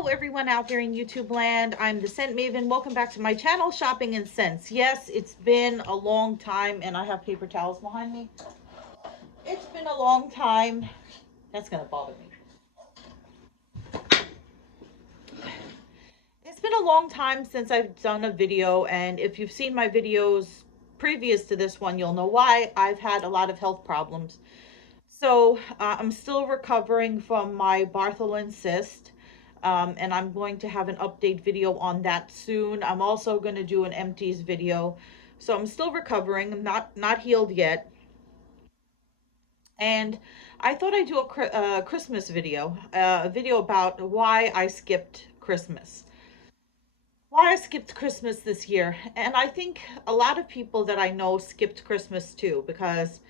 Hello everyone out there in YouTube land. I'm the Scent Maven. Welcome back to my channel, Shopping in Scents. Yes, it's been a long time, and I have paper towels behind me. It's been a long time. That's gonna bother me. It's been a long time since I've done a video, and if you've seen my videos previous to this one, you'll know why. I've had a lot of health problems. So I'm still recovering from my Bartholin cyst. And I'm going to have an update video on that soon. I'm also going to do an empties video. So I'm still recovering. I'm not healed yet. And I thought I'd do a Christmas video. A video about why I skipped Christmas. Why I skipped Christmas this year. And I think a lot of people that I know skipped Christmas too, because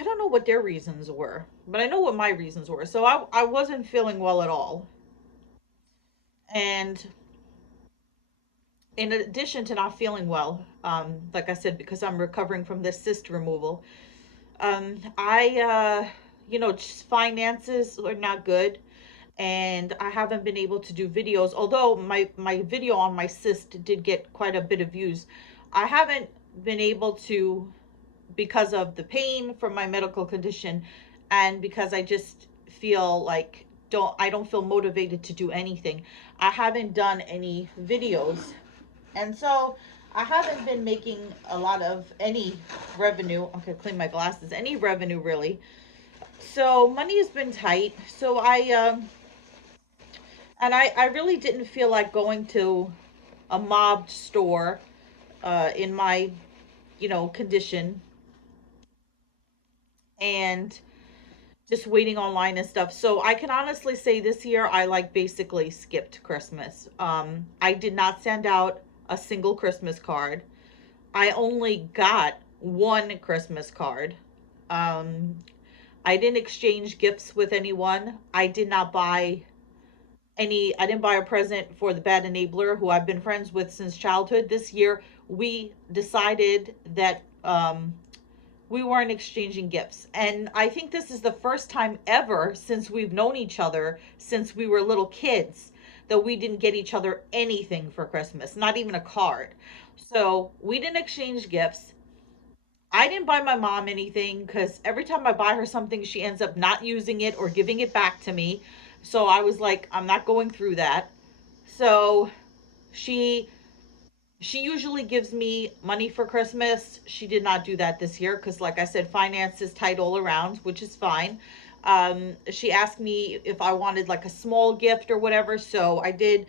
I don't know what their reasons were, but I know what my reasons were. So I wasn't feeling well at all. And in addition to not feeling well, like I said, because I'm recovering from this cyst removal, just finances are not good. And I haven't been able to do videos, although my video on my cyst did get quite a bit of views. I haven't been able to, because of the pain from my medical condition, and because I just feel like I don't feel motivated to do anything. I haven't done any videos, and so I haven't been making a lot of any revenue. I'm gonna clean my glasses. Any revenue really. So money has been tight. So I really didn't feel like going to a mobbed store in my condition and just waiting online and stuff. So I can honestly say this year I like basically skipped Christmas. I did not send out a single Christmas card. I only got one Christmas card. I didn't exchange gifts with anyone. I didn't buy a present for the bad enabler, who I've been friends with since childhood. This year we decided that we weren't exchanging gifts. And I think this is the first time ever since we've known each other, since we were little kids, that we didn't get each other anything for Christmas, not even a card. So we didn't exchange gifts. I didn't buy my mom anything because every time I buy her something, she ends up not using it or giving it back to me. So I was like, I'm not going through that. So she usually gives me money for Christmas. She did not do that this year because, like I said, finance is tight all around, which is fine. She asked me if I wanted like a small gift or whatever, so I did.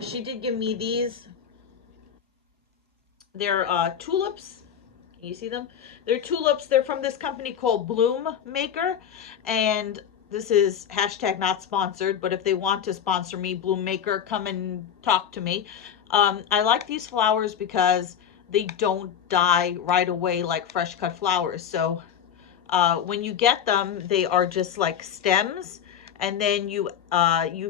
She did give me these. They're tulips. Can you see them? They're tulips. They're from this company called Bloom Maker, and this is hashtag not sponsored, but if they want to sponsor me, Bloom Maker, come and talk to me. I like these flowers because they don't die right away like fresh cut flowers. So when you get them, they are just like stems, and then you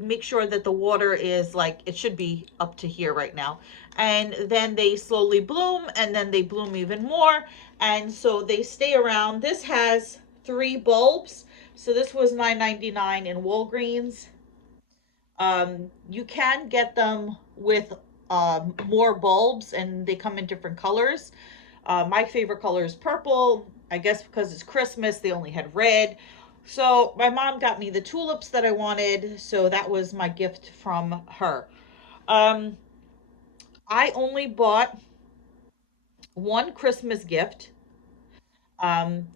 make sure that the water is like, it should be up to here right now, and then they slowly bloom, and then they bloom even more, and so they stay around. This has 3 bulbs, so this was $9.99 in Walgreens. You can get them with more bulbs, and they come in different colors. My favorite color is purple. I guess because it's Christmas, they only had red. So my mom got me the tulips that I wanted, so that was my gift from her. I only bought one Christmas gift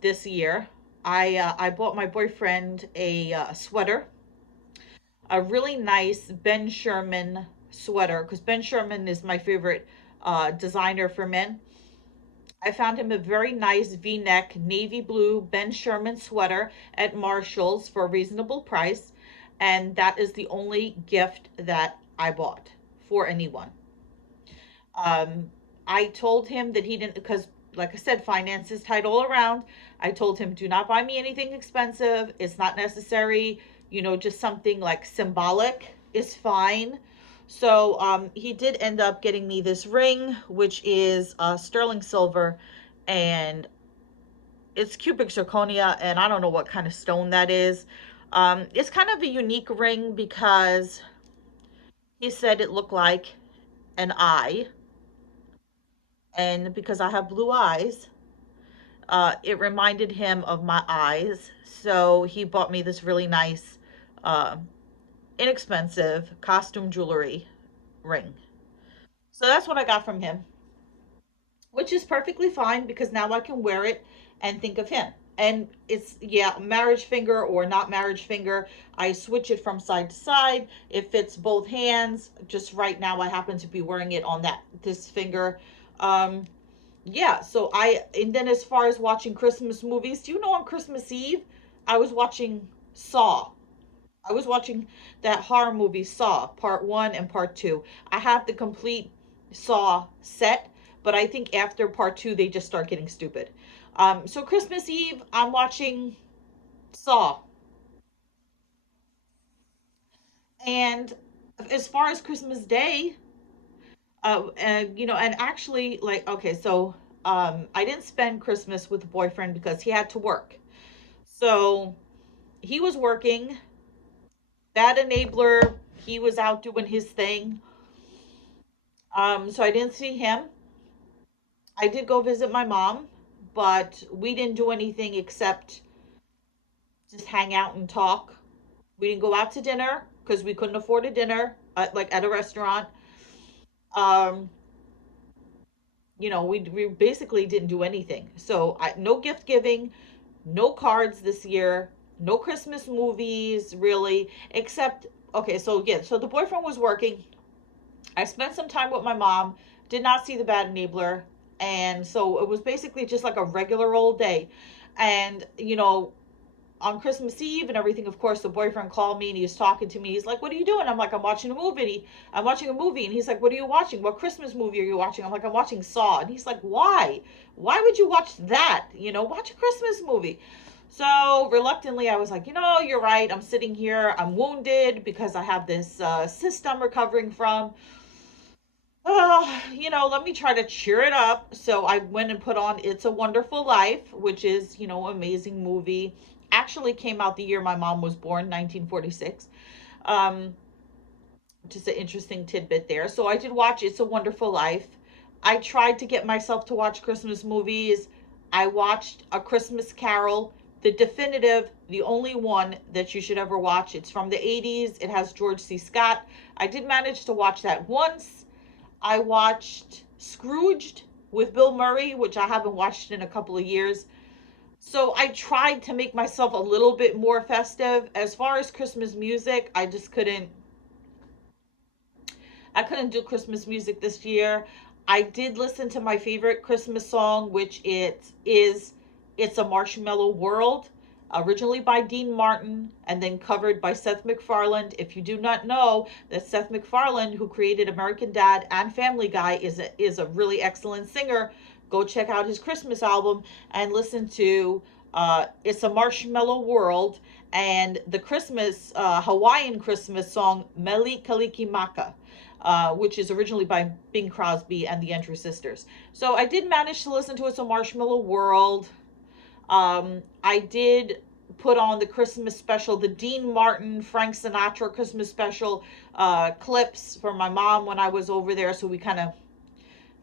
this year. I bought my boyfriend a sweater, a really nice Ben Sherman sweater, because Ben Sherman is my favorite designer for men. I found him a very nice V-neck navy blue Ben Sherman sweater at Marshall's for a reasonable price, and that is the only gift that I bought for anyone. I told him that he didn't, because like I said, finances tight all around. I told him, do not buy me anything expensive. It's not necessary. Just something like symbolic is fine. So he did end up getting me this ring, which is sterling silver, and it's cubic zirconia, and I don't know what kind of stone that is. It's kind of a unique ring because he said it looked like an eye, and because I have blue eyes, it reminded him of my eyes. So he bought me this really nice, uh, inexpensive costume jewelry ring. So that's what I got from him, which is perfectly fine because now I can wear it and think of him. And it's, yeah, marriage finger or not marriage finger. I switch it from side to side. It fits both hands. Just right now, I happen to be wearing it on this finger. Um, yeah. So and then as far as watching Christmas movies, do you know on Christmas Eve, I was watching Saw. I was watching that horror movie Saw, part one and part two. I have the complete Saw set, but I think after part two, they just start getting stupid. So Christmas Eve, I'm watching Saw. And as far as Christmas Day, and actually, like, okay, so I didn't spend Christmas with a boyfriend because he had to work. So he was working, bad enabler. He was out doing his thing. So I didn't see him. I did go visit my mom, but we didn't do anything except just hang out and talk. We didn't go out to dinner because we couldn't afford a dinner like at a restaurant. Um, we basically didn't do anything. So no gift giving, no cards this year, no Christmas movies really, except okay. So yeah, so the boyfriend was working. I spent some time with my mom. Did not see the bad enabler, and so it was basically just like a regular old day. And on Christmas Eve and everything, of course, the boyfriend called me and he was talking to me. He's like, "What are you doing?" I'm like, "I'm watching a movie." I'm watching a movie, and he's like, "What are you watching? What Christmas movie are you watching?" I'm like, "I'm watching Saw." And he's like, "Why? Why would you watch that? Watch a Christmas movie." So reluctantly, I was like, "You're right. I'm sitting here. I'm wounded because I have this cyst I'm recovering from. Let me try to cheer it up." So I went and put on It's a Wonderful Life, which is, amazing movie. Actually came out the year my mom was born, 1946. Um, just an interesting tidbit there. So I did watch It's a Wonderful Life. I tried to get myself to watch Christmas movies. I watched A Christmas Carol, the definitive, the only one that you should ever watch. It's from the 80s. It has George C. Scott. I did manage to watch that once. I watched Scrooged with Bill Murray, which I haven't watched in a couple of years. So I tried to make myself a little bit more festive. As far as Christmas music, I couldn't do Christmas music this year. I did listen to my favorite Christmas song, which it is It's a Marshmallow World, originally by Dean Martin and then covered by Seth MacFarlane. If you do not know that Seth MacFarlane, who created American Dad and Family Guy, is a really excellent singer, go check out his Christmas album and listen to It's a Marshmallow World and the Christmas Hawaiian Christmas song Mele Kalikimaka, which is originally by Bing Crosby and the Entry Sisters. So I did manage to listen to It's a Marshmallow World. I did put on the Christmas special, the Dean Martin, Frank Sinatra Christmas special clips for my mom when I was over there. So we kind of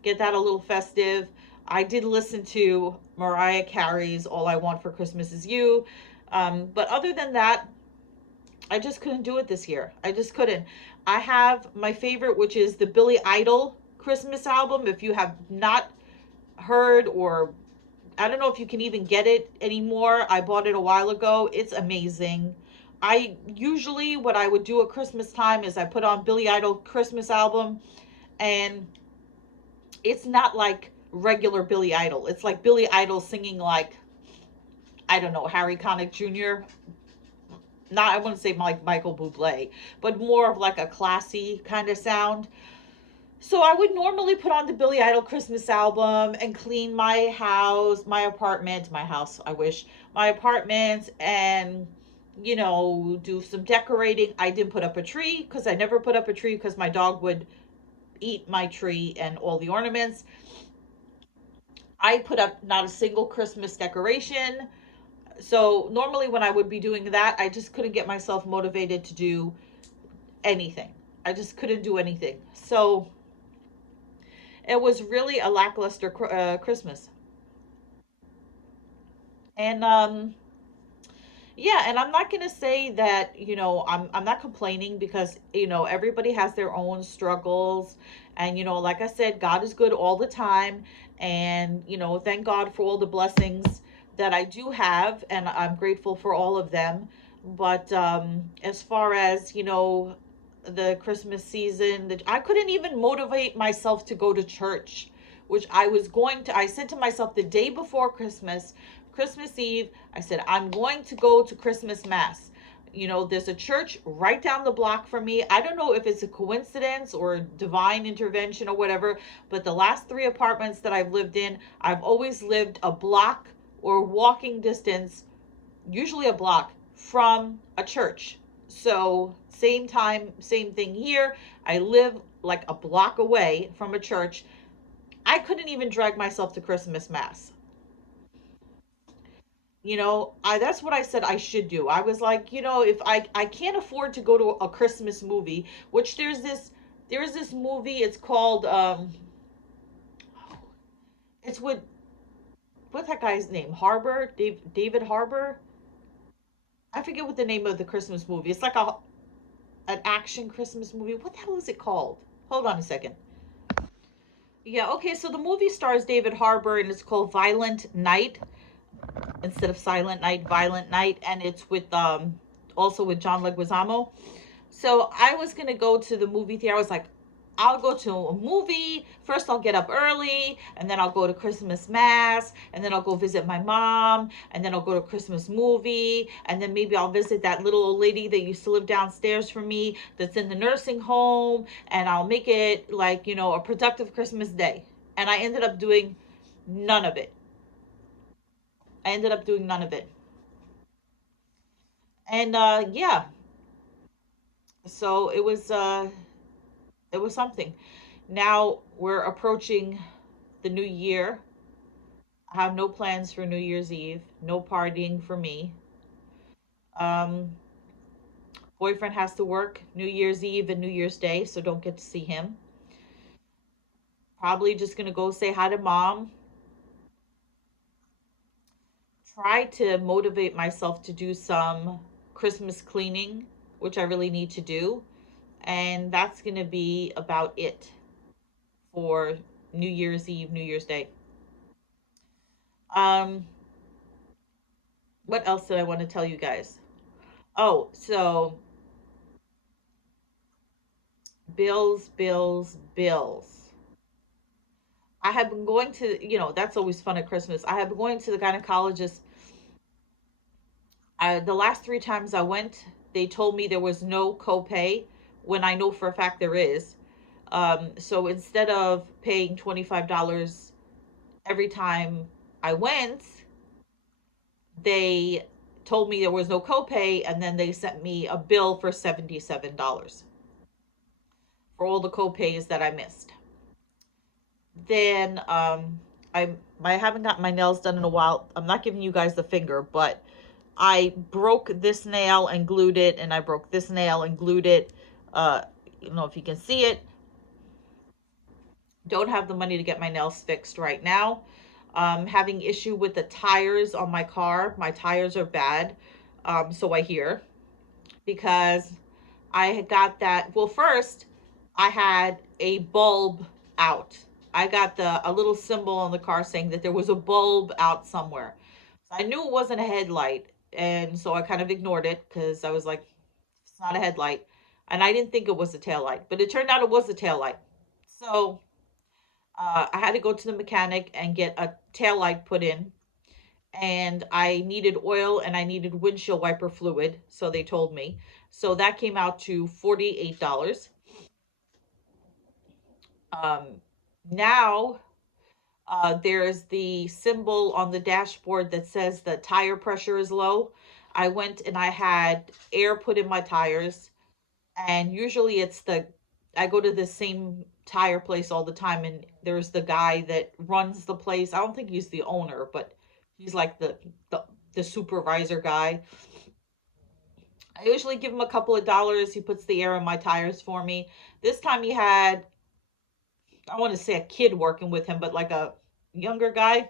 get that a little festive. I did listen to Mariah Carey's All I Want for Christmas Is You. But other than that, I just couldn't do it this year. I just couldn't. I have my favorite, which is the Billy Idol Christmas album. If you have not heard, or I don't know if you can even get it anymore. I bought it a while ago. It's amazing. I usually, what I would do at Christmas time is I put on Billy Idol Christmas album, and it's not like regular Billy Idol. It's like Billy Idol singing like, I don't know, Harry Connick Jr. Not, I wouldn't say like Michael Bublé, but more of like a classy kind of sound. So I would normally put on the Billy Idol Christmas album and clean my house, my house, I wish, my apartment, and, do some decorating. I didn't put up a tree because I never put up a tree because my dog would eat my tree and all the ornaments. I put up not a single Christmas decoration. So normally when I would be doing that, I just couldn't get myself motivated to do anything. I just couldn't do anything. So it was really a lackluster Christmas. And yeah, and I'm not going to say that, I'm not complaining because, everybody has their own struggles. And, like I said, God is good all the time. And, thank God for all the blessings that I do have. And I'm grateful for all of them. But as far as, the Christmas season, I couldn't even motivate myself to go to church, which I said to myself the day before Christmas Eve, I said, I'm going to go to Christmas Mass. There's a church right down the block from me. I don't know if it's a coincidence or divine intervention or whatever, but the last three apartments that I've lived in, I've always lived a block or walking distance, usually a block, from a church. So, same time, same thing here. I live like a block away from a church. I couldn't even drag myself to Christmas Mass. That's what I said I should do. I was like, if I can't afford to go to a Christmas movie, which there's this movie, it's called it's with what's that guy's name? David Harbor. I forget what the name of the Christmas movie. It's like an action Christmas movie. What the hell is it called? Hold on a second. Yeah, okay, so the movie stars David Harbor and it's called Violent Night instead of Silent Night, Violent Night, and it's with also with John Leguizamo. So I was gonna go to the movie theater. I was like, I'll go to a movie. First, I'll get up early, and then I'll go to Christmas Mass, and then I'll go visit my mom, and then I'll go to Christmas movie, and then maybe I'll visit that little old lady that used to live downstairs from me that's in the nursing home, and I'll make it like, a productive Christmas day. And I ended up doing none of it. I ended up doing none of it. And yeah, so it was something. Now we're approaching the new year. I have no plans for New Year's Eve, no partying for me. Um, Boyfriend has to work New Year's Eve and New Year's Day, so don't get to see him. Probably just gonna go say hi to mom. Try to motivate myself to do some Christmas cleaning, which I really need to do. And that's gonna be about it for New Year's Eve, New Year's Day. Um, what else did I want to tell you guys? Oh, so bills, bills, bills. I have been going to, that's always fun at Christmas. I have been going to the gynecologist. The last three times I went, they told me there was no copay when I know for a fact there is. So instead of paying $25 every time I went, they told me there was no copay, and then they sent me a bill for $77 for all the copays that I missed. Then I haven't got my nails done in a while. I'm not giving you guys the finger, but I broke this nail and glued it, and I broke this nail and glued it. I don't know if you can see it. Don't have the money to get my nails fixed right now. Having issue with the tires on my car. My tires are bad, so I hear, because I had got that. Well, first I had a bulb out. I got a little symbol on the car saying that there was a bulb out somewhere. So I knew it wasn't a headlight, and so I kind of ignored it because I was like, it's not a headlight, and I didn't think it was a tail light, but it turned out it was a tail light. So I had to go to the mechanic and get a tail light put in, and I needed oil and I needed windshield wiper fluid, so they told me. So that came out to $48. Um, Now there's the symbol on the dashboard that says the tire pressure is low. I went and I had air put in my tires, and usually I go to the same tire place all the time, and there's the guy that runs the place. I don't think he's the owner, but he's like the the supervisor guy. I usually give him a couple of dollars. He puts the air in my tires for me. This time he had, I want to say a kid working with him, but like a younger guy.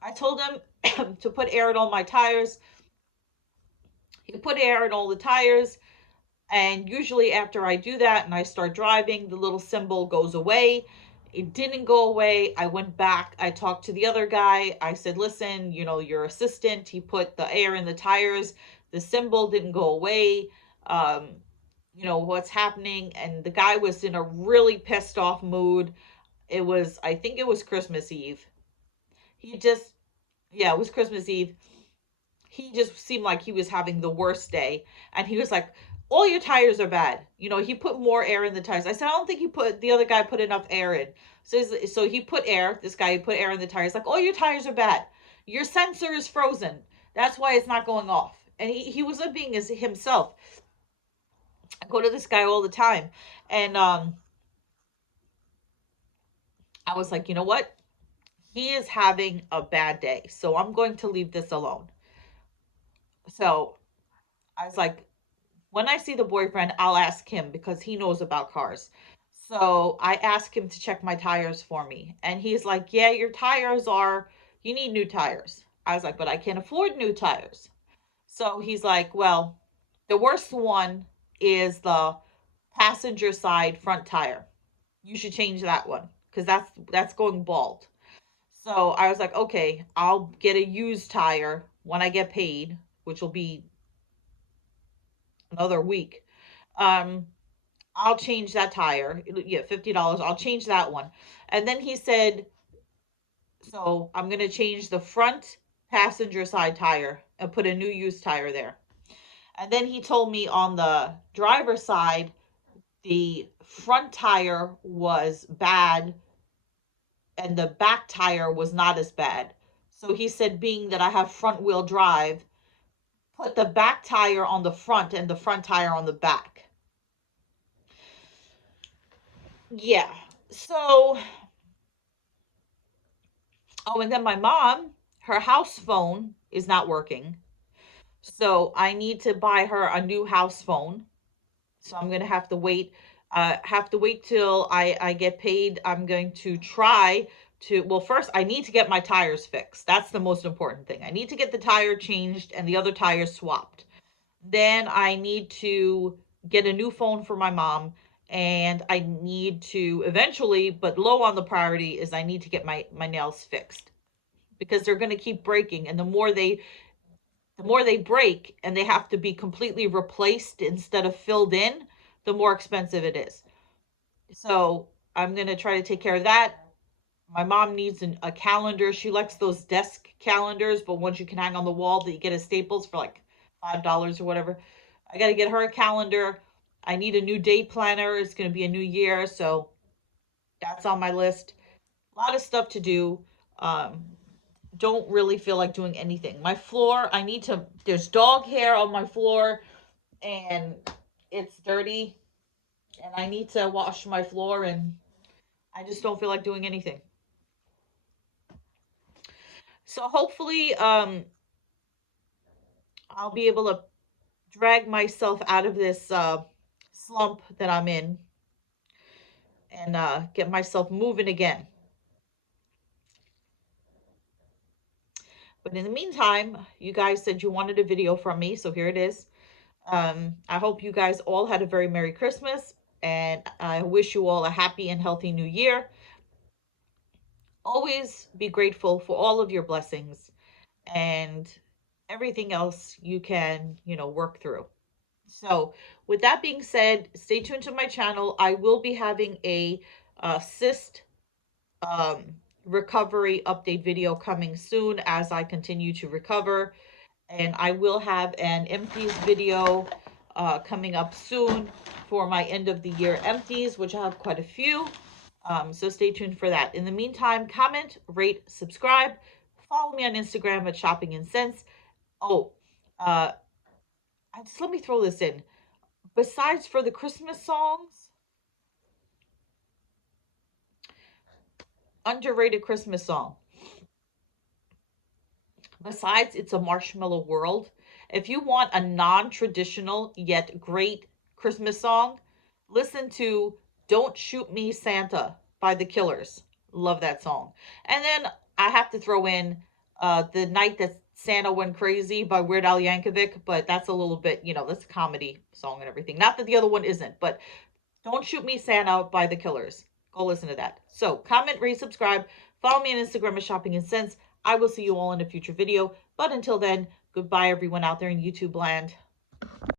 I told him to put air in all my tires. He put air in all the tires. And usually after I do that and I start driving, the little symbol goes away. It didn't go away. I went back. I talked to the other guy. I said, listen, your assistant, he put the air in the tires. The symbol didn't go away. Um, what's happening? And the guy was in a really pissed off mood. I think it was Christmas Eve. He just, yeah, it was Christmas Eve. He just seemed like he was having the worst day. And he was like, all your tires are bad. He put more air in the tires. I said, I don't think the other guy put enough air in. So he put air, this guy, he put air in the tires. Like, all your tires are bad. Your sensor is frozen. That's why it's not going off. And he wasn't being himself. I go to this guy all the time. And I was like, you know what? He is having a bad day. So I'm going to leave this alone. So I was like, when I see the boyfriend, I'll ask him because he knows about cars. So I asked him to check my tires for me. And he's like, yeah, you need new tires. I was like, but I can't afford new tires. So he's like, well, the worst one is the passenger side front tire. You should change that one because that's going bald. So I was like, okay, I'll get a used tire when I get paid, which will be another week. Um, I'll change that tire. Yeah, $50. I'll change that one. And then he said, so I'm going to change the front passenger side tire and put a new used tire there. And then he told me on the driver's side, the front tire was bad and the back tire was not as bad. So he said, being that I have front wheel drive, put the back tire on the front and the front tire on the back. Yeah. So, oh, and then my mom, her house phone is not working. So I need to buy her a new house phone. So I'm gonna have to wait till I get paid. I'm going to try to, well, first I need to get my tires fixed. That's the most important thing. I need to get the tire changed and the other tires swapped. Then I need to get a new phone for my mom. And I need to eventually, but low on the priority, is I need to get my nails fixed because they're going to keep breaking. And the more they break and they have to be completely replaced instead of filled in, the more expensive it is. So I'm going to try to take care of that. My mom needs a calendar. She likes those desk calendars, but ones you can hang on the wall that you get at Staples for like $5 or whatever. I got to get her a calendar. I need a new day planner. It's going to be a new year, so that's on my list. A lot of stuff to do. Don't really feel like doing anything. My floor, there's dog hair on my floor and it's dirty and I need to wash my floor and I just don't feel like doing anything. So hopefully I'll be able to drag myself out of this slump that I'm in and get myself moving again. But in the meantime, you guys said you wanted a video from me, so here it is. I hope you guys all had a very Merry Christmas, and I wish you all a happy and healthy New Year. Always be grateful for all of your blessings and everything else you can, work through. So with that being said, stay tuned to my channel. I will be having a cyst recovery update video coming soon as I continue to recover. And I will have an empties video coming up soon for my end of the year empties, which I have quite a few. So stay tuned for that. In the meantime, comment, rate, subscribe. Follow me on Instagram at Shopping and Sense. Oh, just let me throw this in. Besides for the Christmas songs, underrated Christmas song. Besides It's a Marshmallow World, if you want a non-traditional yet great Christmas song, listen to Don't Shoot Me Santa by The Killers. Love that song. And then I have to throw in The Night That Santa Went Crazy by Weird Al Yankovic, but that's a little bit, that's a comedy song and everything. Not that the other one isn't, but Don't Shoot Me Santa by The Killers. Go listen to that. So comment, rate, subscribe. Follow me on Instagram at Shopping and Sense. I will see you all in a future video. But until then, goodbye everyone out there in YouTube land.